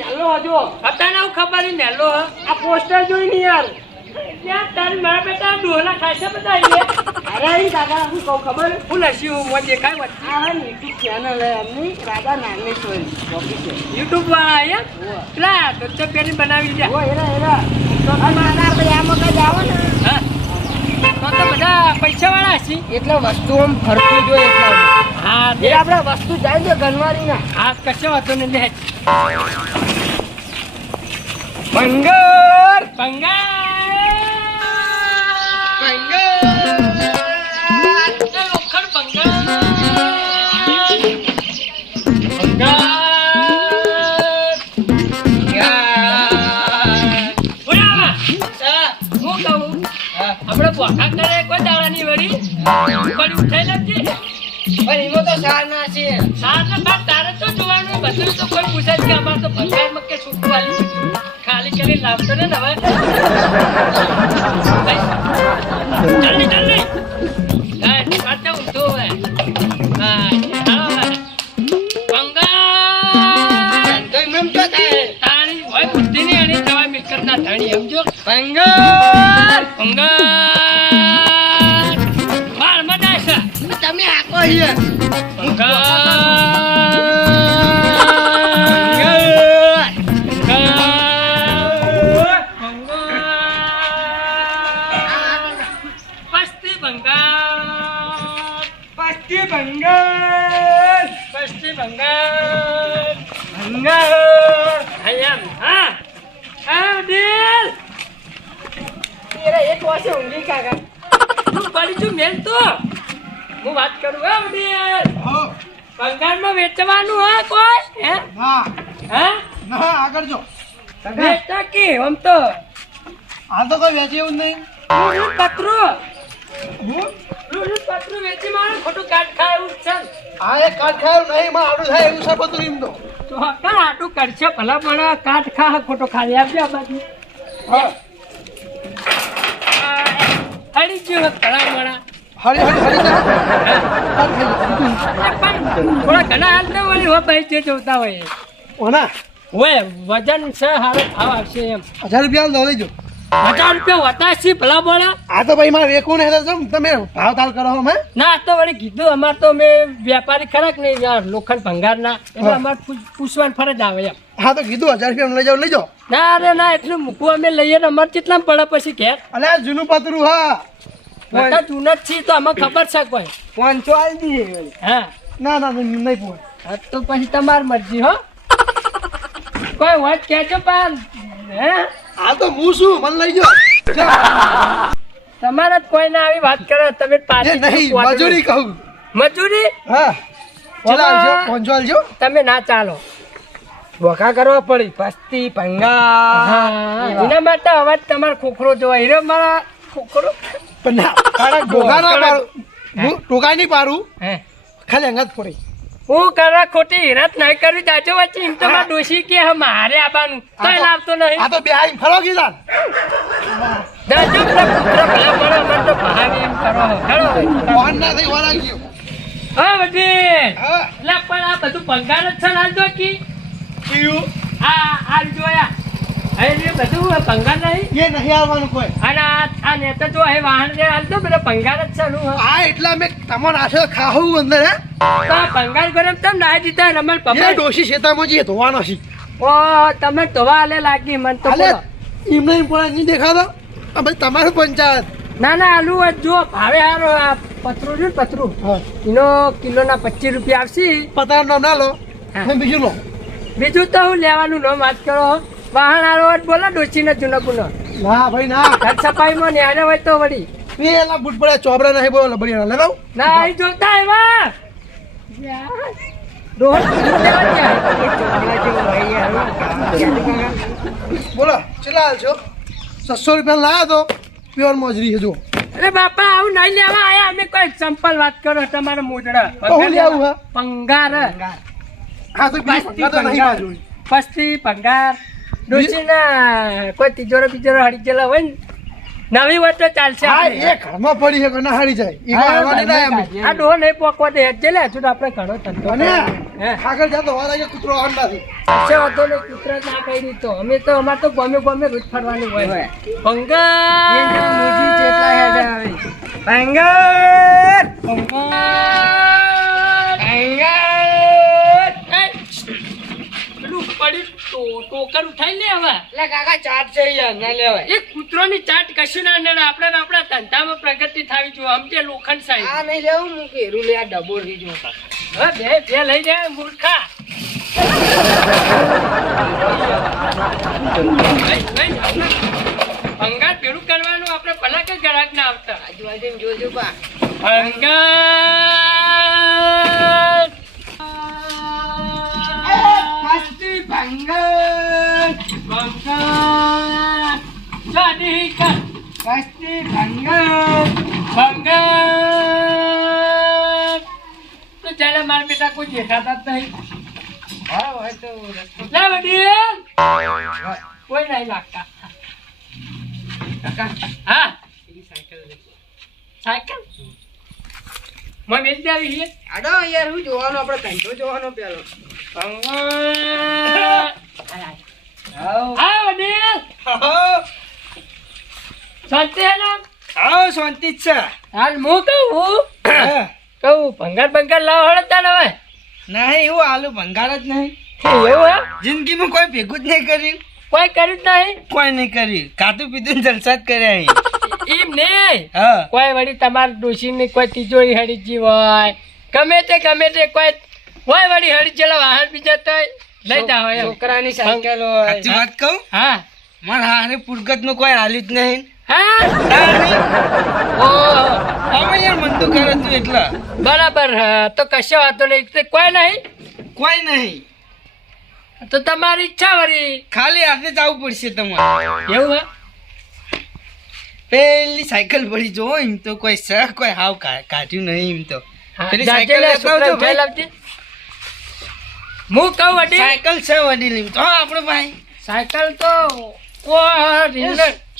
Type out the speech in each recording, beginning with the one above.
મેલો હજો અત્યારે હું ખબર નહીં મેલો હ. આ પોસ્ટર જોઈ ને યાર. ત્યાં તારી મારા બેટા ડોલા ખાશે છે બધા અરે અહીં કાકા શું કહું ખબર? હું હું આ હે ને યુટ્યુબ ચેનલ હે એમની રાધા ઓફિસે યુટ્યુબ વાળા અહીંયા? પેલા દત્ત પેરી બનાવી દે ઓ એરા એરા. તો મકાજ આવો ને. હા. તો તો બધા પૈસા વાળા છે એટલે વસ્તુ આમ ફરતું જોઈએ એટલા હા એ આપણે વસ્તુ જાય છે ગનવારી ના હા કશો વાંધો નહીં પંગર આપણે બોખા કરે કોઈ દાડાની વળી પણ ઉઠાઈ નાખજે પણ એમાં તો સાર ના છે તારને બાપ તારે તો જોવાનું બધું તો કોઈ પૂછે જ કે અમારે તો ભંગાર કે છૂટું આવ્યું ખાલી કરી લાવતો ને હવે. જલ્દી જલ્દી હા પાછા પસ્તી બંગાળ પશ્ચિમ બંગાળ બંગાળ હયામ હા હા દિલ. એરા એક વાસે ઊંઘી કાકા તું પડી છું મેલ તો. હું વાત કરું હા દિલ. બંગાળમાં વેચવાનું હા કોઈ? હે? હા હા? ના આગળ જો. વેચતા કે આમ તો. આ તો કોઈ વેચે એવું નહીં. પતરું આ એ કાઠ ખાયું નહીં માં આડું થાય એવું છે બધું કાં આટલું કરશે ભલા ભલા કાટ ખા ખોટો ખાલી આપજો આ બાજુ. હળી ગયો ભલા ભલા હરી હરી હરી જા કાઠ ખાઈ પણ થોડા ઘણા હાલ ને વળી હો ભાઈ જે જોતા હોય. ઓના. હોય વજન છે હારો ભાવ આવશે એમ. હજાર રૂપિયા દો લેજો હજાર રૂપિયા છે ભલા ભલા આ તો ભાઈ મારે વેકું ને તમે ભાવ તાલ કરો અમે? ના આ તો વળી કીધું અમાર તો અમે વેપારી ખરા કે નહીં? યાર લોખંડ ભંગારના. એટલે અમારે પૂછ- પૂછવાની ફરજ આવે એમ. હા તો કીધું હજાર રૂપિયા લઈ જાઓ લઈ જાઓ. ના અરે ના એટલું મૂકવું અમે લઈએ ને અમારે કેટલા પડે પછી ઘેર? અલે આ જૂનું પાતરું હા. બધા જૂના જ છીએ તો અમે ખબર છે કોઈ? પાંચસો આવી હા. ના ના નહીં નહીં પૂછ હા, તો પછી તમારી મરજી હો. કોઈ વાત કહેજો પાન હે? આ તો હું શું મને લઈ ગયો તમારે કોઈ ના આવી વાત કરે તમે પાછી નહીં મજૂરી કહું. મજૂરી? હા. ચલા આવજો તમે ના ચાલો. વખા કરવા પડી પસ્તી ભંગા એના માટે અવાજ તમારો ખોખરો જોવા હીરો મારા ખોખરો. પણ ના ટોકા ના પાડું. હું ટોકા નહીં પાડું. હે. ખાલી અંગત પડી. હું કરવા ખોટી હિરાત નહીં કરી દાજો વચ્ચે એમ તો ડોશી કે મારે આબાનું કઈ લાવતો નહીં. આ તો બે આઈ ફરો કીધા દાજો પેલા પુત્ર ભલા ભલા મન તો ભાવી એમ કરો ખરો વાહન ના થઈ વાળા ગયો. હા બધી. હા. પણ આ બધું પંગાર જ છે લાલ કી કીયું આ આ જોયા. એ બધું પંગાર નહીં. એ નહીં આવવાનું કોઈ. અને આ નેતા જો એ વાહન હાલ તો બધા પંગાર જ હે. આ એટલા મેં તમને આશે ખાવું અંદર હે? તો ભંગાર ગરમ તમ ના દીધા? રમણ પપ્પા ડોશી શેતામાં જઈએ ધોવાનો છે. ઓ તમે ધોવા આલે લાગી મન તો. એમને પણ નહીં દેખાતો. આ ભાઈ તમારું પંચાયત. ના ના આલુ જો ભાવે હારો આ પતરું છે પતરું. કિલો કિલોના પચીસ રૂપિયા આવશે. પતાર નામ ના લો. બીજું લો. બીજું તો હું લેવાનું નો વાત કરો વાહન આરો બોલો ડોસી ને જૂનો ગુનો. ના ભાઈ ના. ઘર સફાઈ માં આને હોય તો વળી. પેલા બુટ પડ્યા ચોબરા નહીં બોલો ના લેલો ના આઈ જોતા એવા બોલો ચલા છો? છસો રૂપિયા લાયા તો પ્યોર મોજરી છે જો અરે બાપા આવું નહીં લેવા આયા. અમે કોઈ સંપલ વાત કરો તમારા મોજડા હું પંગાર. હા? તો પસ્તી પંગાર. બાજુ પસ્તી પંગાર ડોસી ના કોઈ તિજોરો બિજોરો હડી ગયેલા હોય ને નવી વાત તો ચાલશે હા. એ ઘરમાં પડી છે કે ના હારી જાય. ઈ આવવાની ના એમ. આ ડોહો નહીં પોકવા દે જઈને હજુ તો આપણે ઘણો ધંધો હે. આગળ જતો આવી કૂતરો નથી છે નહીં, કૂતરા ના કરી તો અમે તો અમારે તો ગમે ગમે રોજ ફરવાનું હોય. ભંગર! ભંગર! પડ્યું તો- ટોકર ઉઠાઈ લે હવે. એટલે કાકા ચાટ છે યાર ના લેવાય. એ કૂતરોની ચાટ કશું ના નડે. આપણે આપણા ધંધામાં પ્રગતિ થવી જોઈએ. લોખંડ આ નહીં લેવું હું કેરું લે આ ડબ્બો રીજો હવે બે બે લઈ જાય મૂર્ખા. ભંગાર પેલું કરવાનું આપણે ભલા કે ગ્રાહક ના આવતા. આજુબાજુ જોજો બા. ભંગાર. મસ્તી ભંગર ભંગાર ચાલી કર મસ્તી ભંગર ભંગાર તો ચાલે મારા બેટા કોઈ દેખાતા જ નહીં હા હોય તો રસ્તો લે વડીલ કોઈ નહીં લાગતા કાકા હા પેલી સાયકલ લે. સાયકલ મને જ આવી છે. આડો યાર હું જોવાનો? આપણે ધંધો જોવાનો પેલો. આવો. દેલ શાંતિ હે ને? આવો શાંતિ જ છે. હાલ હું કહું હું? કહું ભંગાર ભંગાર લાવ હળતા ને હવે? નહીં એવું આલુ ભંગાર જ નહીં. એવું હે? જિંદગીમાં કોઈ ભેગું જ નહીં કર્યું. કોઈ કર્યું જ નહીં? કોઈ નહીં કર્યું. ખાધું પીધું ને જલસા જ કર્યા એમ નહીં કોઈ વળી તમારી ડોશીની કોઈ તિજોરી હરીજી હોય ગમે તે ગમે તે કોઈ હોય વળી હડીચેલા વાહન બીજા તો લઈ જા હોય છોકરાની સાયકલ હોય. સાચી વાત કહું? હા. મારા હારે પુરગતનું કોઈ હાલ્યું જ નહીં. બરાબર હા. તો કશો વાતો નહીં. કોઈ નહીં? કોઈ નહીં. તો તમારી ઈચ્છા વળી. ખાલી હાથે જ આવવું પડશે તમારે. એવું હે? પેલી સાયકલ પડી જો એમ તો કોઈ સહ કોઈ હાવ કાઢ્યું નહીં એમ તો. પેલી સાયકલ ભાઈ. હું કહું વડી સાયકલ છે વડીલ એમ તો. આપણો ભાઈ. સાયકલ તો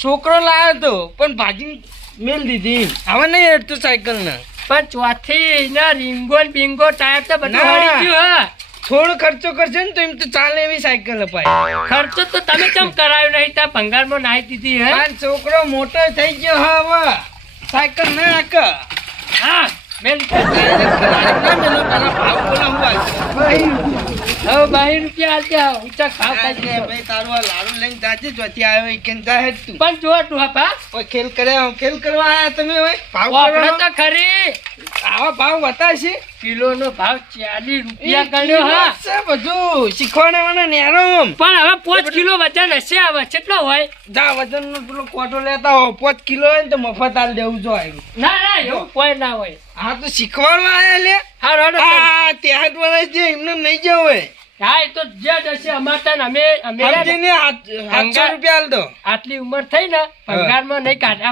છોકરો લાવ્યો તો પણ ભાજી મેલ દીધી હવે નહીં હેડતું સાયકલ ને. પણ ચોથી રીંગો બિંગો ટાયર તો બધા હળી ગયું હા. થોડો ખર્ચો કરશે ને તો એમ તો ચાલે એવી સાયકલ અપાય. ખર્ચો તો તમે કેમ કરાયો નહીં? ત્યાં ભંગારમાં નાહી દીધી હે? આ છોકરો મોટો થઈ ગયો હવે. સાયકલ ના રાખ હા. મેલ ના મેલો પેલા ભાવ બોલા હું આલશે. હવે બાઈ રૂપિયા આલજે ઊંચા ખાવ ખાઈ ભાઈ તારું આ લાડુ લઈને જાજે જ્યોતિ આવ્યો એ કેમ જા તું? પણ જો તું હા ઓય ખેલ કર્યા ખેલ કરવા આયા તમે ભાવ તો ખરી. આવા ભાવ બતાવશે કિલો નો ભાવ ચાલીસ રૂપિયા ગણ્યો હા. બધું. શીખવાડવાના નેરો પણ હવે પાંચ કિલો વજન હશે હવે કેટલો હોય? જા વજન નો પેલો કોટો લેતા હો. પાંચ કિલો હોય ને તો મફત આલ દેવું જો આવ્યું ના ના એવું કોઈ ના હોય. હા તો શીખવાડવા આવ્યા લે. હા રોડો હા ત્યાં વર્ષ જે એમને નહીં જવું હોય. હા એ તો જે જશે અમાર ત્યાં અમે અમે રૂપિયા આલ દો. આટલી ઉંમર થઈ ને પગારમાં નહીં કાઢ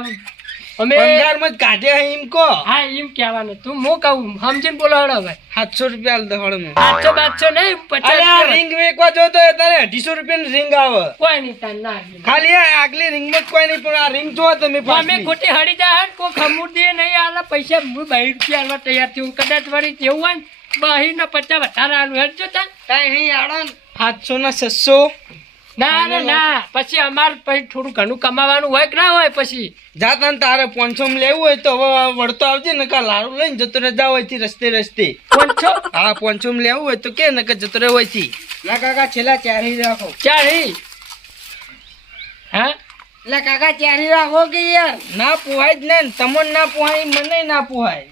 અમે પંજારમાં જ કાઢે હે એમ કો હા એમ કહેવાનું. તું મો કહું? સમજીને બોલો હળો ભાઈ સાતસો રૂપિયા આલ દો હળમાં સાતસો બાતસો નહીં પચાસ રિંગ વેકવા જો તો તારે અઢીસો રૂપિયાની રિંગ આવે. કોઈ નહીં તાર ના ખાલી આગલી રિંગમાં જ કોઈ નહીં પણ આ રિંગ જો તમે અમે. ખોટી હળી જાય ને કોઈ ખમૂર દે નહીં આલા પૈસા હું બાર રૂપિયા આલવા તૈયાર થયું કદાચ વળી જેવું હોય ને બહાર ના પચાસ વધારે આલું. હેડજો તાર. કાંઈ અહીં આડો સાતસો ના છસો. ના ના ના. પછી અમારે પછી થોડું ઘણું કમાવાનું હોય કે ના હોય પછી? જાતા ને તારે પોનસો લેવું હોય તો હવે વળતો આવજે ને કા લાડુ લઈને જતો રજા હોયથી રસ્તે રસ્તે. પાંચસો? હા પોનસો લેવું હોય તો કે નકર જતો રહે હોયથી. ના કાકા છેલ્લા ચારી રાખો. ચાલી હા? એટલે કાકા ચારી રાખો કે યાર? ના પોહાય જ ને તમને ના પોહાય મને ના પોહાય.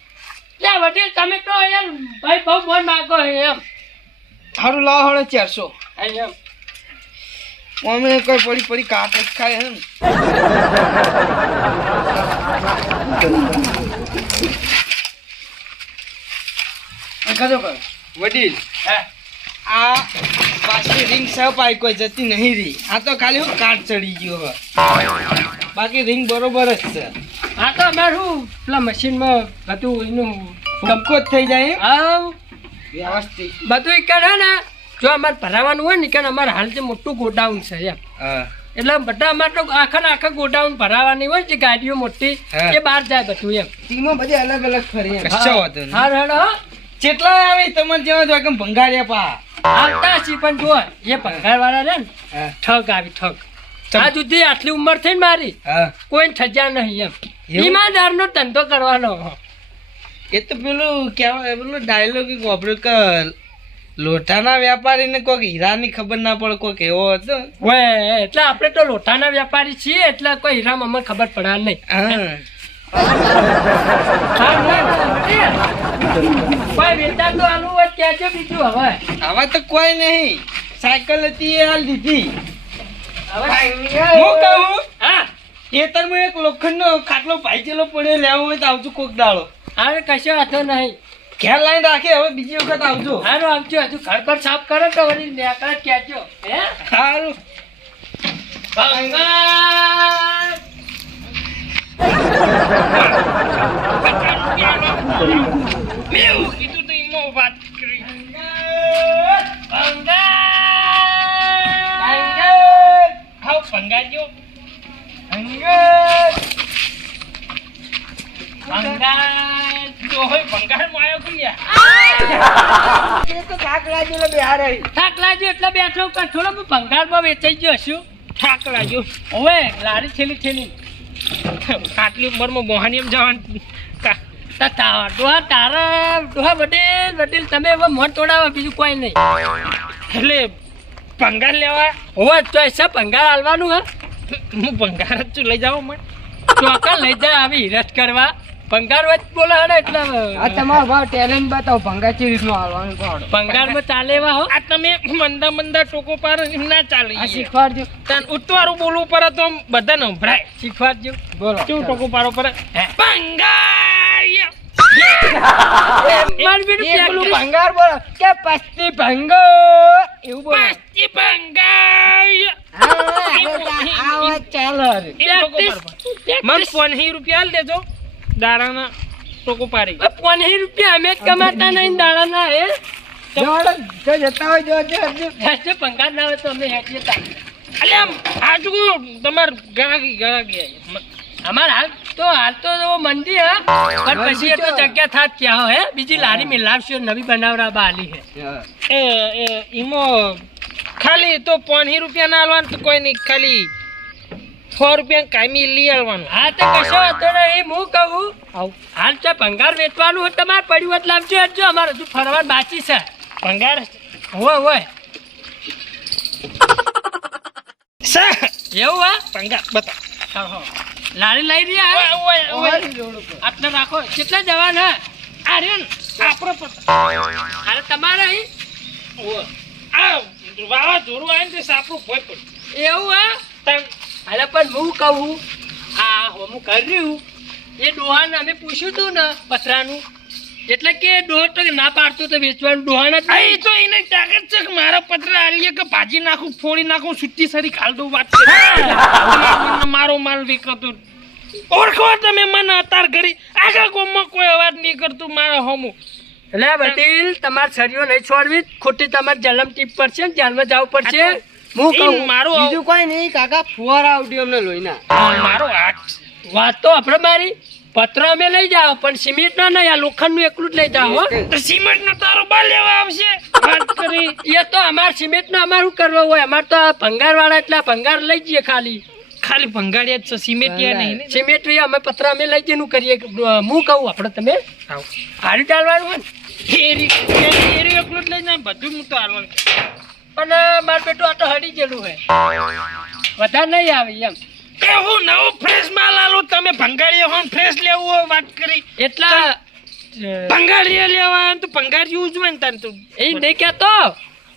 લે વડીલ તમે તો યાર ભાઈ બહુ બોલ માગો એમ. સારું લાવો હળો ચારસો. એમ. અમે કોઈ પડી પડી કાટ ખાય એમ હે ને. વડીલ. હા. આ પાછી રિંગ સહ પાઈ કોઈ જતી નહીં રહી. આ તો ખાલી હું કાટ ચડી ગયો હવે. બાકી રિંગ બરોબર જ છે. આ તો અમારું પેલા મશીનમાં બધું એનું ગમકો જ થઈ જાય? આવ વ્યવસ્થિત બધું એક ને. જો અમારે ભરાવાનું હોય ને કે અમારે હાલ જે મોટું ગોડાઉન છે એમ. એટલે બધા અમારે તો આખા આખા ગોડાઉન ભરાવાની હોય જે ગાડીઓ મોટી એ બહાર જાય બધું એમ. ટીમો બધી અલગ અલગ ફરી હા હેડો હો. જેટલા આવે તમારે જેવા તો એકદમ ભંગાર્યા પા. આવતા છી પણ જો એ ભંગારવાળા વાળા રે ને ઠગ આવી ઠગ. આ સુધી આટલી ઉંમર થઈ ને મારી હા. કોઈ ઠજ્યા નહીં એમ? ઈમાનદાર નો ધંધો કરવાનો. એ તો પેલું કેવાય પેલું ડાયલોગ વાપર્યો કે લોટાના વેપારીને કોઈક હીરાની ખબર ના પડે કોઈક એવો હતો. એટલે આપણે તો લોટાના વેપારી છીએ એટલે કોઈ હીરામાં અમને ખબર પડે નહીં. હવે. તો કોઈ નહીં. સાયકલ હતી એ હવે હું. કહું? હા. ખેતરમાં એક લોખંડનો ખાટલો પાઇચેલો પડે લેવો હોય તો આવજો કોક દાડો. હા કશો હતો નહીં. ઘેર લાઈન રાખે હવે બીજી વખત આવજો. સારું આવજો હજુ ઘર પર સાફ કરો તો વળી નેકળે કહેજો હે? સારું મેં કીધું તો એમાં વાત કરી. ભંગાર હાવ ભંગાજો ભંગાર તો હોય ભંગારમાં આવ્યો કે લ્યા એ તો બિહાર આવી એટલે બેઠો ભંગારમાં વેચાઈ ગયો છું થાક લાગ્યો હવે લારી છેલી છેલી આટલી ઉંમરમાં મોહાની એમ જવાનું. તારા ડોહા વડીલ વડીલ તમે હવે મોં તોડાવો બીજું કોઈ નહીં. એટલે ભંગાર લેવા. હોવે તો એસા ભંગાર હાલવાનું હા? હું ભંગાર જ છું લઈ જાઉં મને. ચોક્કસ લઈ જાય આવી હિરત કરવા. ભંગાર વચ બોલે હડે એટલે તમારો ભાવ ટેલેન્ટ બતાવો ભંગાર ચી રીતનું આવવાનું પાડો ભંગારમાં ચાલે એવા હો. આ તમે મંદા મંદા ટોકો પાડો એમ ના ચાલે. આ શીખવાડજો. તાન ઉતવારું બોલવું પડે તો સંભળાય. શીખવાડજો. બોલો. ટોકો પાડો પડે? હે. ભંગાર! મારું બેટું practice- ભંગાર બોલો. કે પસ્તી ભંગો. એવું બોલો. પસ્તી ભંગાર! મને પંચી રૂપિયા દેજો. દાડાના ટોકો પાડી. પંદર રૂપિયા અમે જ કમાતા નહીં દાડાના હે? જતા હોય જો હેઠે ભંગાર ના હોય તો અમે હેઠીએ જતા અલે આમ આજુ તમાર ગરાકી ગરાકી અમાર હાલ તો હાલ તો મંદી હા. પણ પછી એ તો જગ્યા થાત ક્યાં હો હે. બીજી લારી મિલાવશો નવી બનાવરા બાલી હે. એ એ ઈમો ખાલી તો પોની રૂપિયા ના આલવાનું કોઈ નહીં ખાલી સો રૂપિયા કાયમી લઈ આવવાનું. હા તો કશો હતો ને એ હું કહું. હાલ તો ભંગાર વેચવાનું હોય તમારે પડ્યું હોય લાવજો હજો અમારે હજુ ફરવાનું બાકી છે. ભંગાર હોય હોય. એવું હા? ભંગાર બતા. લારી લઈ રહ્યા આટલે રાખો. કેટલા જવાના અરે આપણો પતા અરે તમારે અહીં. વાવાઝોડું આવે ને તે ભોય પડ્યું. એવું હા? અરે પણ હું કહું આ હું કર્યું એ ડોહાને અમે પૂછ્યું હતું ને પતરાનું એટલે કે ડોહ તો ના પાડતો તો વેચવાનું. ડોહાને એ તો એને તાકાત છે કે મારા પત્ર આલીએ કે ભાજી નાખું ફોડી નાખું સુટ્ટી સરી ખાલ દઉં વાત મારો માલ વિકતો. ઓળખો તમે મને અતાર કરી આગળ ગોમમાં કોઈ અવાજ નહીં કરતું મારા હોમું. એટલે વડીલ તમારે સરીઓ નહીં છોડવી. ખોટી તમારે જલમ ટીપ પડશે ને ધ્યાનમાં જવું પડશે. હું કહું મારો બીજું કોઈ નહીં કાકા ફુવારા આવડી અમને લોહીના. મારો વાત તો આપણે મારી. પત્ર અમે લઈ જાઓ પણ સિમેન્ટ ના નહીં આ લોખંડનું એકલું જ લઈ જાઓ સિમેન્ટ નો તારો બાર લેવા આવશે. વાત કરી. એ તો અમાર સિમેન્ટ નો અમારું કરવું હોય. અમાર તો આ ભંગાર વાળા એટલે ભંગાર લઈ જઈએ ખાલી. ખાલી ભંગાડિયા જ છે સિમેન્ટિયા નહીં ને સિમેન્ટ એ અમે પત્ર અમે લઈ જઈને કરીએ. હું કહું આપણે તમે? આવો. હારી ચાલવાનું હોય ને? એરી એરી- એરી એકલું જ લઈ જાય બધું હું તો હાલવાનું પણ માર બેટું આ તો હડી ગયેલું હે. વધારે નહીં આવે એમ. કે હું નવો ફ્રેશ માલ આલું તમે ભંગાડીએ હો ફ્રેશ લેવું હોય વાત કરી. એટલા ભંગાડીએ લેવા તો ભંગાડીયું જ હોય ને તારે તું. એ નહીં કહેતો.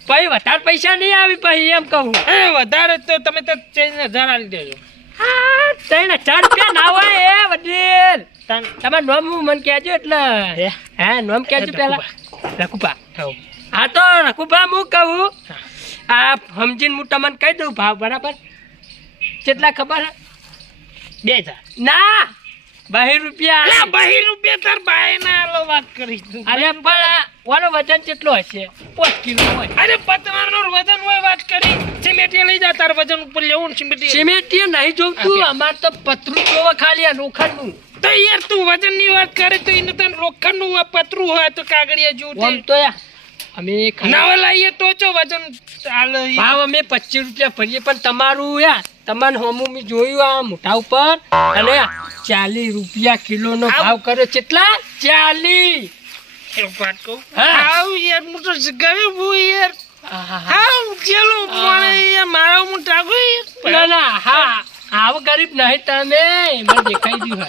પછી વધારે પૈસા નહીં આવી પછી એમ કહું. એ વધારે તો તમે તો ચેન્જ હજાર આપી દેજો. હા, ત્રણ હજાર રૂપિયા ના હોય એ વડીલ. તાન તમારું નામ હું મને કહેજો એટલે. હે? નોમ કહેજો પહેલા. રકુપા હઉ. હા તો રકુપા હું કહું આ સમજીને હું તમને કહી દઉં ભાવ બરાબર? કેટલા ખબર? બે હજાર. ના! બહી રૂપિયા અલા બહી રૂપિયા તાર બાય ના આલો વાત કરી. તું. અરે પણ આ ઓનો વજન કેટલો હશે? પાંચ કિલો હોય. અરે પતરાનો વજન હોય વાત કરી. સિમેન્ટિયા લઈ જા તાર વજન ઉપર લેવું ને સિમેન્ટિયા સિમેન્ટિયર નહીં જોતું. અમાર તો પતરું જોવા ખાલી આ લોખંડનું. તો યાર તું વજનની વાત કરે તો એને તને લોખંડનું પતરું હોય તો કાગળિયા જેવું આમ તો યાર અમે ખાલી નવા લાવીએ તો ચો વજન ચાલે ભાવ અમે પચીસ રૂપિયા ભરીએ પણ તમારું યા તમારે હોમું મેં જોયું આ મોટા ઉપર અને ચાલીસ રૂપિયા કિલો નો ભાવ કર્યો. કેટલા? ચાલીસ. ગરીબ નહીં તમે દેખાઈ ગયું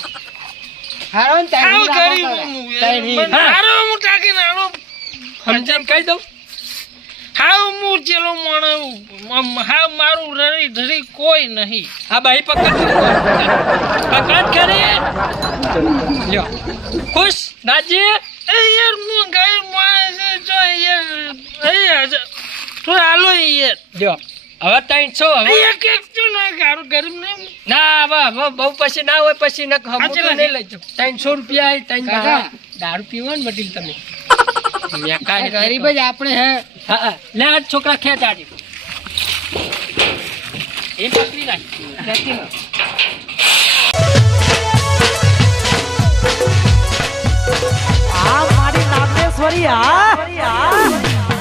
સમજીને કહી દઉં? હાવ હું જેલો મને હાવ મારું રરી ધરી કોઈ નહીં. આ બાઈ પકડ પકડ કરી લ્યો. ખુશ? નાજી એ યાર હું ગરીબ માણસ છે, જો યાર એ. તો હાલો યાર. લ્યો. હવે ત્રણસો હવે? એક એક તો ના ગારું ગરીબ ને ના હવે હવે બહુ પછી ના હોય પછી ન હા, હમું નહીં લઈ જાઉં. ત્રણસો રૂપિયા ત્રણ. દારૂ પીવો ને વડીલ તમે. ગરીબ જ આપણે હે. લે આ છોકરા ખેંચ આજે એ પકડી નાખ. ખેંચી નાખ. આ મારી નાગેશ્વરી હા?